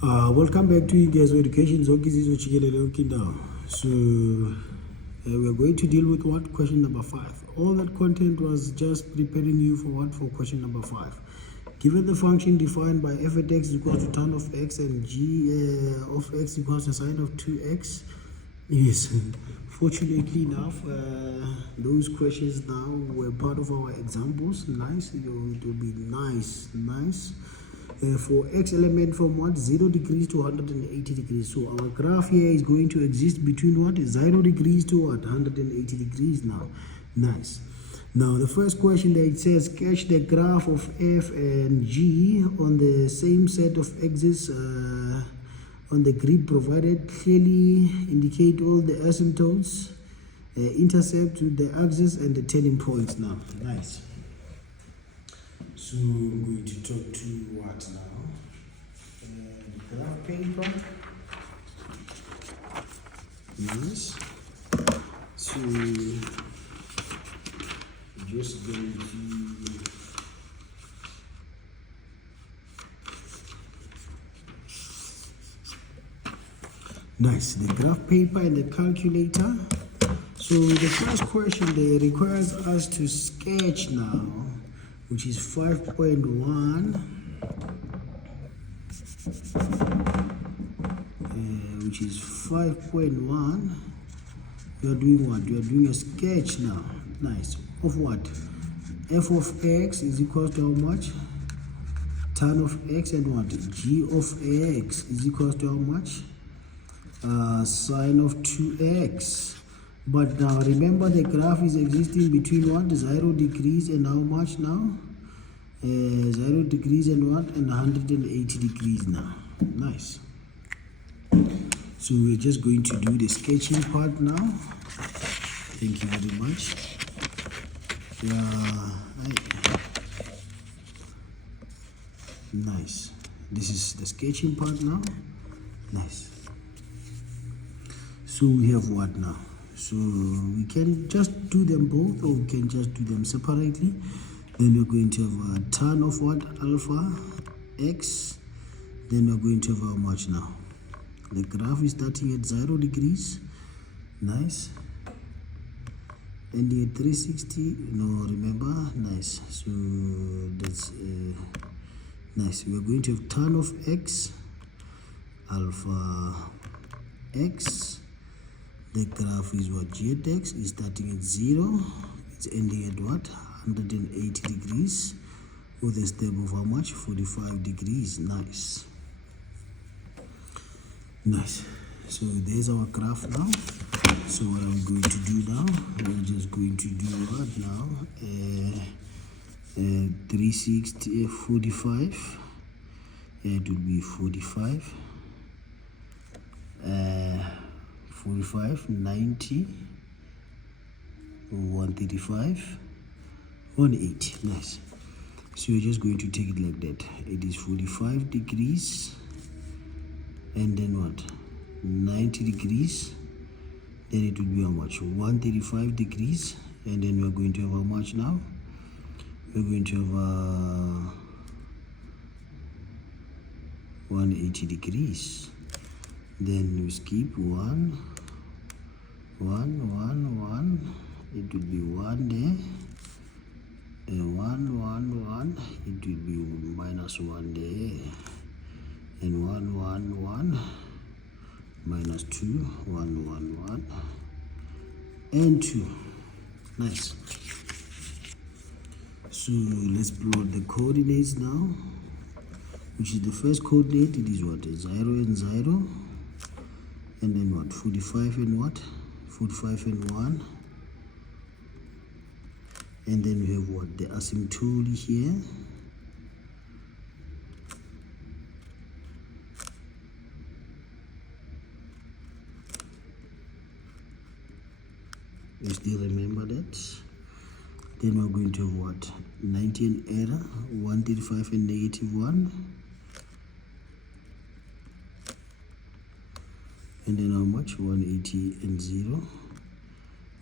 Welcome back to Ingezo Education. So we are going to deal with what? Question number 5. All that content was just preparing you for what? For question number 5. Given the function defined by f at x is equal to tan of x and g of x equals the sine of 2x. Yes, fortunately enough, those questions now were part of our examples. Nice, it will be nice. For x element from what? 0 degrees to 180 degrees. So our graph here is going to exist between what? 0 degrees to what? 180 degrees now. Nice. Now the first question that it says, sketch the graph of f and g on the same set of axes on the grid provided. Clearly indicate all the asymptotes, intercept with the axis and the turning points now. Nice. So I'm going to talk to what now? The graph paper. Yes. So just going to nice, the graph paper and the calculator. So the first question there requires us to sketch now, which is 5.1, which is 5.1. You are doing what? You are doing a sketch now. Nice. Of what? F of x is equal to how much? Tan of x, and what? G of x is equal to how much? Sine of 2x. But now remember, the graph is existing between what? 0 degrees and how much now? 0 degrees and what? And 180 degrees now. Nice. So we're just going to do the sketching part now. Thank you very much. Nice. This is the sketching part now. Nice. So we have what now? So we can just do them both, or we can just do them separately. Then we're going to have a tan of what? Alpha x. Then we're going to have how much now? The graph is starting at 0 degrees. Nice. Ending at 360. No, remember? Nice. So that's nice. We're going to have tan of x, alpha x. The graph is what? G at x is starting at 0. It's ending at what? 180 degrees with a step of how much? 45 degrees. Nice. Nice. So there's our graph now. So what I'm going to do now, we're just going to do what now? 360, 45. It will be 45. 45, 90, 135, 180. Nice. So you're just going to take it like that. It is 45 degrees, and then what? 90 degrees. Then it will be how much? 135 degrees, and then we're going to have how much now? We're going to have 180 degrees. Then we skip 1, 1. It will be 1 there. 1. It will be minus 1 there. And 1. Minus 2. 1. And 2. Nice. So let's plot the coordinates now. Which is the first coordinate? It is what? 0 and 0. And then what? 45 and what? 45 and 1. And then we have what? The asymptote here. You still remember that? Then we're going to have what? 90 and error, 135 and negative 1. And then how much? 180 and 0,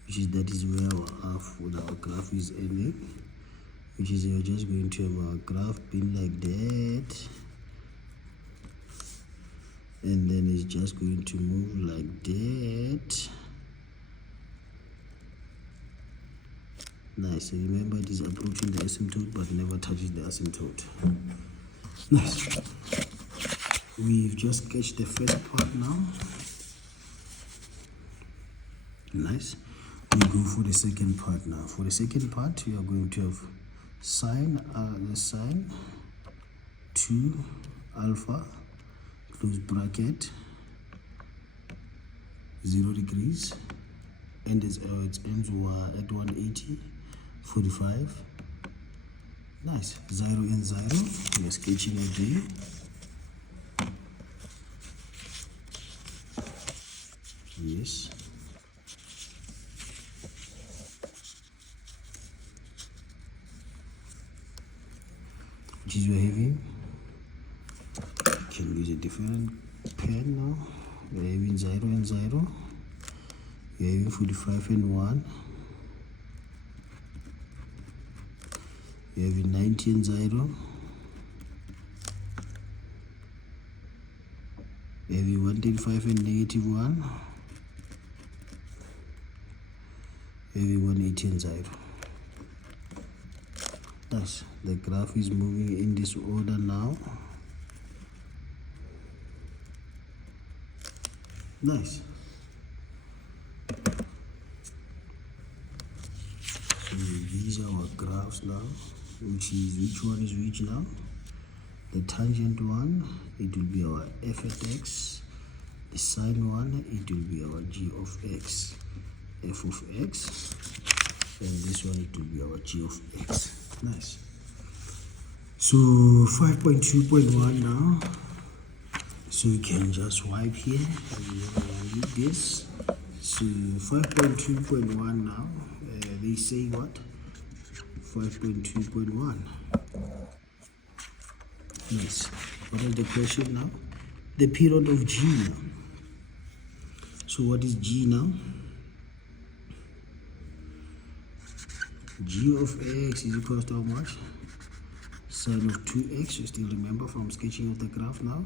which is that is where our graph is ending. which is you're just going to have a graph being like that. and then it's just going to move like that. Nice. Remember, it is approaching the asymptote but never touches the asymptote. Nice. We've just sketched the first part now. Nice. We go for the second part now. For the second part, we are going to have sine, the sine 2 alpha, close bracket, 0 degrees, and its ends were at 180, 45. Nice. 0 and 0. We are sketching a day. Yes. Which is we're having. Can use a different pen now. We're having 0 and 0. We're having 45 and 1. We're having 90 and 0. We're having 135 and negative 1. We're having 180 and 0. Nice. The graph is moving in this order now. Nice. So these are our graphs now. Which one is which now? The tangent one, it will be our f at x. The sine one, it will be our g of x, f of x, and this one it will be our g of x. Nice. So 5.2.1 now. So we can just wipe here and read this. So 5.2.1 now. They say what? 5.2.1. Yes. What is the question now? The period of G now. So what is G now? G of x is equal to how much? Sine of 2x. You still remember from sketching of the graph now?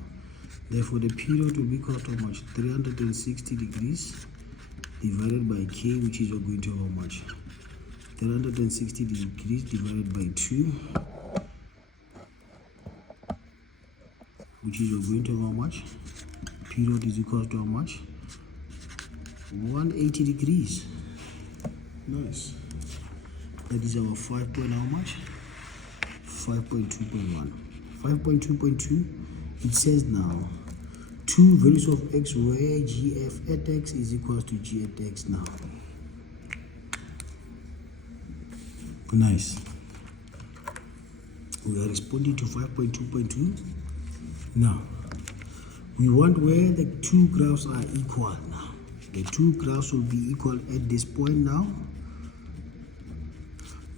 Therefore, the period will be equal to how much? 360 degrees divided by k, which is going to how much? 360 degrees divided by 2, which is going to how much? Period is equal to how much? 180 degrees. Nice. That is our 5 point how much? 5.2.1. 5.2.2, it says now, two values of x where gf at x is equal to g at x now. Nice. We are responding to 5.2.2. Now, we want where the two graphs are equal now. The two graphs will be equal at this point now,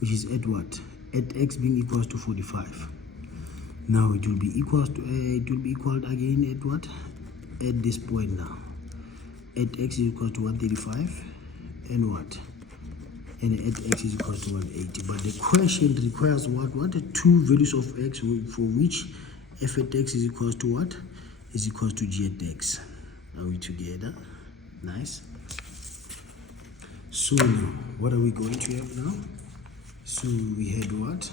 which is at what? At x being equal to 45. Now it will be equal to again at what? At this point now. At x is equal to 135 and what? And at x is equal to 180. But the question requires what? What are two values of x for which f at x is equal to what? Is equal to g at x. Are we together? Nice. So now, what are we going to have now? So we had what?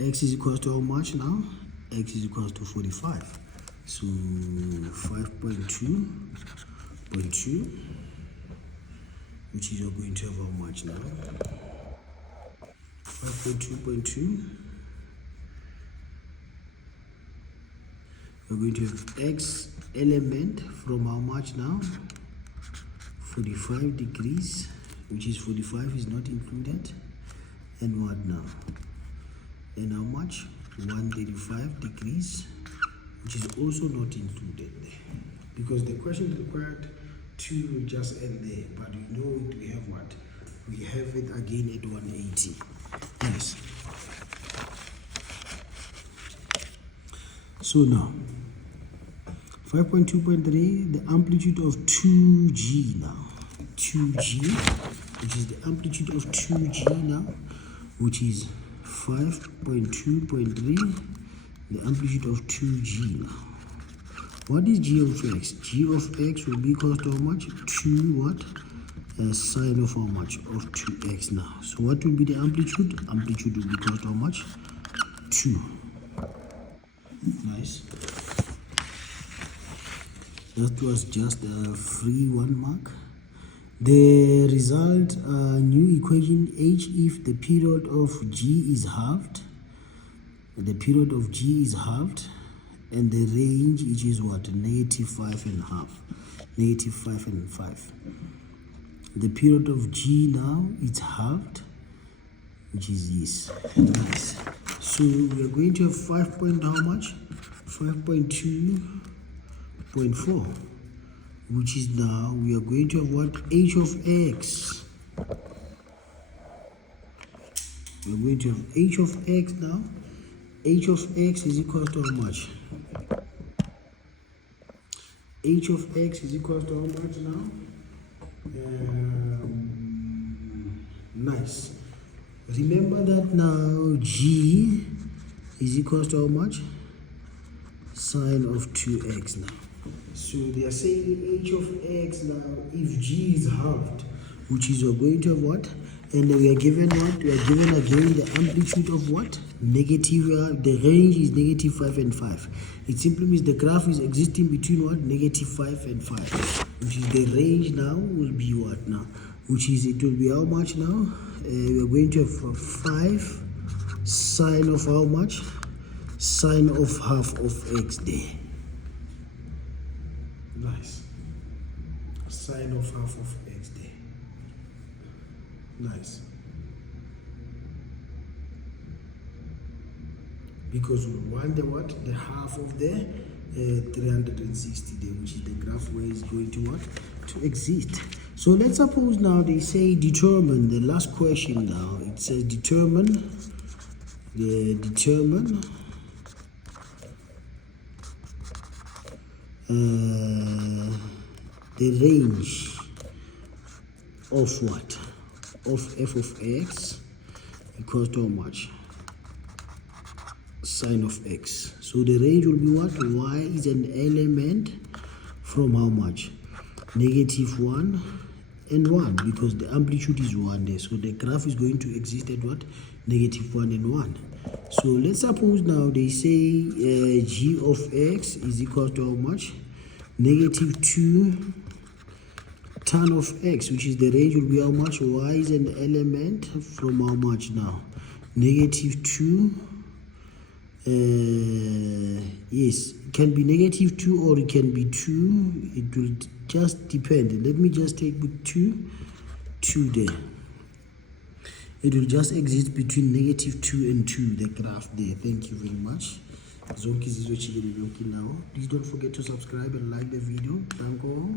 X is equal to how much now? X is equal to 45. So 5.2.2, which is going to have how much now? 5.2.2. We're going to have x element from how much now? 45 degrees, which is 45 is not included. And what now? And how much? 135 degrees, which is also not included there. Because the question required to just end there, but we know it, we have what? We have it again at 180. Yes. So now, 5.2.3, the amplitude of 2G now. 2G, which is the amplitude of 2G now, which is 5.2.3, the amplitude of 2G now. What is g of x? G of x will be equal to how much? 2 what? Sine of how much? Of 2x now. So what will be the amplitude? Amplitude will be equal to how much? 2. Nice. That was just a free 1 mark. The result, new equation h if the period of g is halved. The period of g is halved, and the range, which is what? -5.5. -5.5. The period of g now is halved, which is this. Nice. So we are going to have 5 point how much? 5.2.4, which is now we are going to have what? H of x. We are going to have h of x now. H of x is equal to how much? H of x is equal to how much now? Nice. Remember that now g is equal to how much? Sine of 2x now. So they are saying h of x now, if g is halved, which is we're going to have what? And we are given what? We are given again the amplitude of what? Negative, the range is -5 and 5. It simply means the graph is existing between what? -5 and 5. Which is the range now will be what now? Which is, it will be how much now? We are going to have 5 sine of how much? Sine of half of x there. Nice. Sine of half of x there. Nice. Because we want the what? The half of the 360 there, which is the graph where it's going to what? To exist. So let's suppose now they say determine, the last question now, it says determine the range of what? Of f of x equals to how much? Sine of x. So the range will be what? Y is an element from how much? -1 and 1, because the amplitude is 1 there. So the graph is going to exist at what? -1 and 1. So let's suppose now they say g of x is equal to how much? -2 tan of x, which is the range will be how much? Y is an element from how much now? -2. Yes, it can be -2 or it can be 2. It will just depend. Let me just take with 2 there. It will just exist between -2 and 2, the graph there. Thank you very much. Please don't forget to subscribe and like the video. Thank you all.